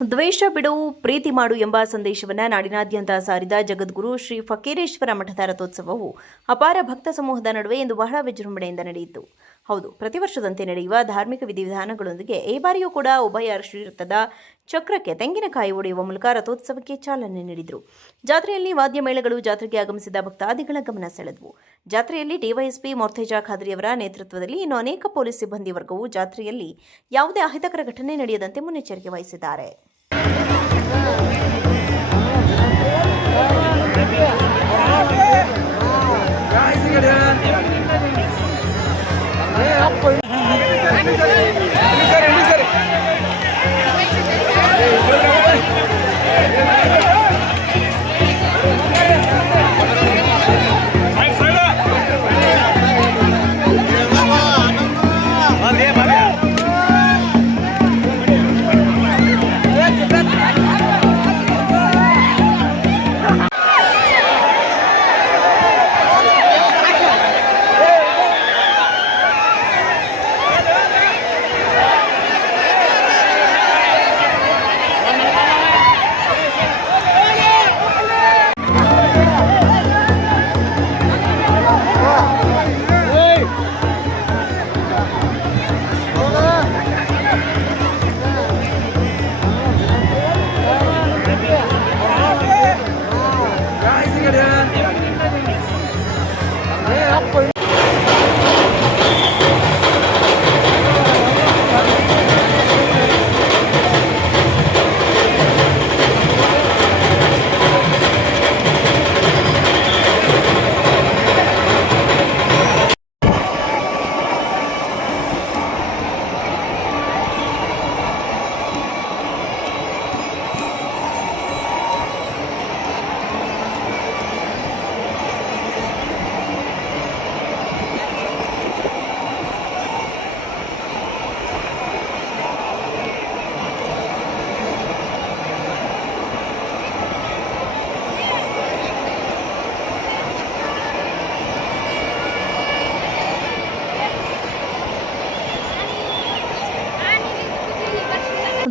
ದ್ವೇಷ ಬಿಡು ಪ್ರೀತಿ ಮಾಡು ಎಂಬ ಸಂದೇಶವನ್ನು ನಾಡಿನಾದ್ಯಂತ ಸಾರಿದ ಜಗದ್ಗುರು ಶ್ರೀ ಫಕೀರೇಶ್ವರ ಮಠದ ರಥೋತ್ಸವವು ಅಪಾರ ಭಕ್ತ ಸಮೂಹದ ನಡುವೆ ಇಂದು ಬಹಳ ವಿಜೃಂಭಣೆಯಿಂದ ನಡೆಯಿತು. ಹೌದು, ಪ್ರತಿ ವರ್ಷದಂತೆ ನಡೆಯುವ ಧಾರ್ಮಿಕ ವಿಧಿವಿಧಾನಗಳೊಂದಿಗೆ ಈ ಬಾರಿಯೂ ಕೂಡ ಉಭಯ ಶ್ರೀರಥದ ಚಕ್ರಕ್ಕೆ ತೆಂಗಿನಕಾಯಿ ಒಡೆಯುವ ಮೂಲಕ ರಥೋತ್ಸವಕ್ಕೆ ಚಾಲನೆ ನೀಡಿದರು. ಜಾತ್ರೆಯಲ್ಲಿ ವಾದ್ಯ ಮೇಳಗಳು ಜಾತ್ರೆಗೆ ಆಗಮಿಸಿದ ಭಕ್ತಾದಿಗಳ ಗಮನ ಸೆಳೆದವು. ಜಾತ್ರೆಯಲ್ಲಿ ಡಿವೈಎಸ್ಪಿ ಮೊರ್ತೇಜಾ ಖಾದ್ರಿಯವರ ನೇತೃತ್ವದಲ್ಲಿ ಇನ್ನು ಅನೇಕ ಪೊಲೀಸ್ ಸಿಬ್ಬಂದಿ ವರ್ಗವು ಜಾತ್ರೆಯಲ್ಲಿ ಯಾವುದೇ ಅಹಿತಕರ ಘಟನೆ ನಡೆಯದಂತೆ ಮುನ್ನೆಚ್ಚರಿಕೆ ವಹಿಸಿದ್ದಾರೆ.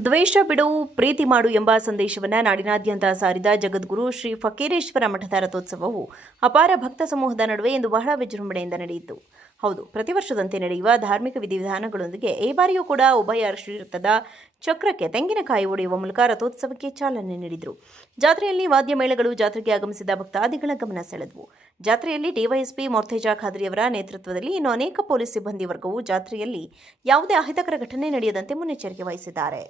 ದ್ವೇಷ ಬಿಡು ಪ್ರೀತಿ ಮಾಡು ಎಂಬ ಸಂದೇಶವನ್ನು ನಾಡಿನಾದ್ಯಂತ ಸಾರಿದ ಜಗದ್ಗುರು ಶ್ರೀ ಫಕೀರೇಶ್ವರ ಮಠದ ರಥೋತ್ಸವವು ಅಪಾರ ಭಕ್ತ ಸಮೂಹದ ನಡುವೆ ಇಂದು ಬಹಳ ವಿಜೃಂಭಣೆಯಿಂದ ನಡೆಯಿತು. ಹೌದು, ಪ್ರತಿ ವರ್ಷದಂತೆ ನಡೆಯುವ ಧಾರ್ಮಿಕ ವಿಧಿವಿಧಾನಗಳೊಂದಿಗೆ ಈ ಬಾರಿಯೂ ಕೂಡ ಉಭಯ ಶ್ರೀರಥದ ಚಕ್ರಕ್ಕೆ ತೆಂಗಿನಕಾಯಿ ಒಡೆಯುವ ಮೂಲಕ ರಥೋತ್ಸವಕ್ಕೆ ಚಾಲನೆ ನೀಡಿದರು. ಜಾತ್ರೆಯಲ್ಲಿ ವಾದ್ಯ ಮೇಳಗಳು ಜಾತ್ರೆಗೆ ಆಗಮಿಸಿದ ಭಕ್ತಾದಿಗಳ ಗಮನ ಸೆಳೆದವು. ಜಾತ್ರೆಯಲ್ಲಿ ಡಿವೈಎಸ್ಪಿ ಮೊರ್ತೇಜಾ ಖಾದ್ರಿಯವರ ನೇತೃತ್ವದಲ್ಲಿ ಇನ್ನು ಅನೇಕ ಪೊಲೀಸ್ ಸಿಬ್ಬಂದಿ ವರ್ಗವು ಜಾತ್ರೆಯಲ್ಲಿ ಯಾವುದೇ ಅಹಿತಕರ ಘಟನೆ ನಡೆಯದಂತೆ ಮುನ್ನೆಚ್ಚರಿಕೆ ವಹಿಸಿದ್ದಾರೆ.